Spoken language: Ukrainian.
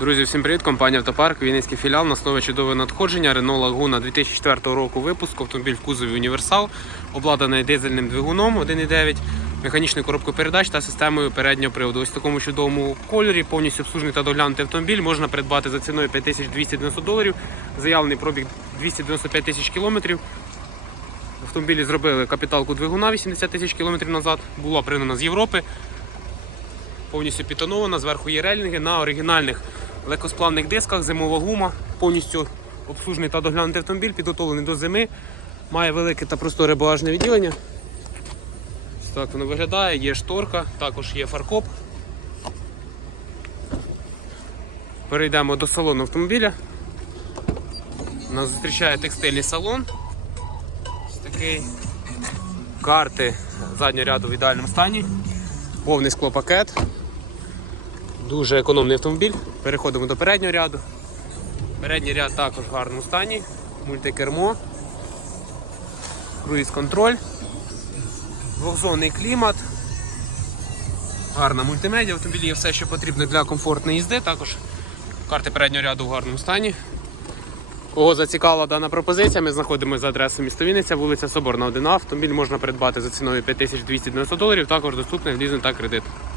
Друзі, всім привіт! Компанія Автопарк, Вінницький філіал. На основі чудове надходження. Renault Laguna 2004 року випуску. Автомобіль в кузові універсал, обладнаний дизельним двигуном 1.9, механічною коробкою передач та системою переднього приводу. Ось в такому чудовому кольорі, повністю обслужений та доглянутий автомобіль. Можна придбати за ціною 5290 доларів. Заявлений пробіг 295 тисяч кілометрів. Автомобілі зробили капіталку двигуна 80 тисяч кілометрів назад. Була пригнана з Європи повністю підтонована, зверху є релінги на оригінальних легкосплавних дисках, зимова гума, повністю обслужений та доглянутий автомобіль, підготовлений до зими, має велике та просторе багажне відділення. Так воно виглядає, є шторка, також є фаркоп. Перейдемо до салону автомобіля. Нас зустрічає текстильний салон. Ось такий. Карти заднього ряду в ідеальному стані. Повний склопакет. Дуже економний автомобіль. Переходимо до переднього ряду. Передній ряд також в гарному стані. Мультикермо, круїз-контроль, двохзонний клімат, гарна мультимедіа. Автомобілі є все, що потрібно для комфортної їзди. Також карти переднього ряду в гарному стані. Кого зацікавила дана пропозиція, ми знаходимося за адресою міста Вінниця, вулиця Соборна 1А. Автомобіль можна придбати за ціною 5290 доларів, також доступний лізинг та кредит.